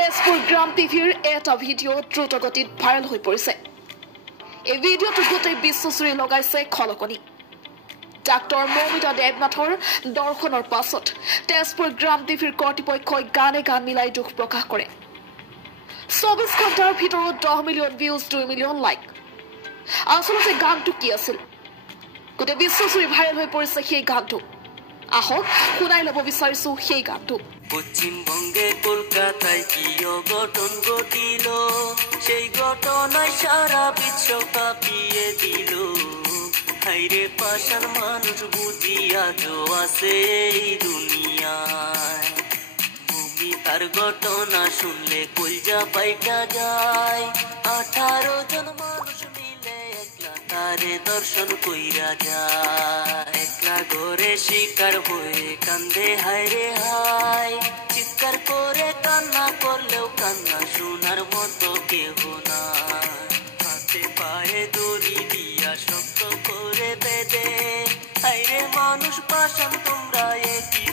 তেজপুৰ গ্ৰাম টিভিৰ এটা ভিডিঅ' দ্ৰুতগতিত ভাইৰেল হৈ পৰিছে। এই ভিডিঅ'টো গোটেই বিশ্বজুৰি লগাইছে খলকনি। ডাক্তৰ মৌমিতা দেৱনাথৰ দৰ্শনৰ পাছত তেজপুৰ গ্ৰাম টিভিৰ কৰ্তৃপক্ষই গানে গান মিলাই দুখ প্ৰকাশ কৰে। 24 ঘণ্টাৰ ভিতৰত 10 মিলিয়ন ভিউজ, 2 মিলিয়ন লাইক। আচলতে গানটো কি আছিল? গোটেই বিশ্বজুৰি ভাইৰেল হৈ পৰিছে সেই গানটো। আহক শুনাই ল'ব বিচাৰিছো সেই গানটো। পশ্চিমবঙ্গে কলকাতায় কি অঘটন ঘটিল, সেই ঘটনায় সারা বিশ্ব কাঁপিয়ে দিল। হাইরে পাষাণ মানুষ বুঝি আজও আছে এই দুনিয়ায়। ভূমিকার ঘটনা শুনলে কলজা পাইটা যায়। 18 জন মানুষ মিলে একলা তারে দর্শন কইরা যায়। একলা ঘরে শিকার হয়ে কান্দে হায়রে হায়। চিৎকার করে কান্না করলেও কান্না শোনার মতো কেহ নাই। হাতে পায়ে দড়ি দিয়া শক্ত করে বেঁধে হায়রে মানুষ পাষাণ তোমরা একই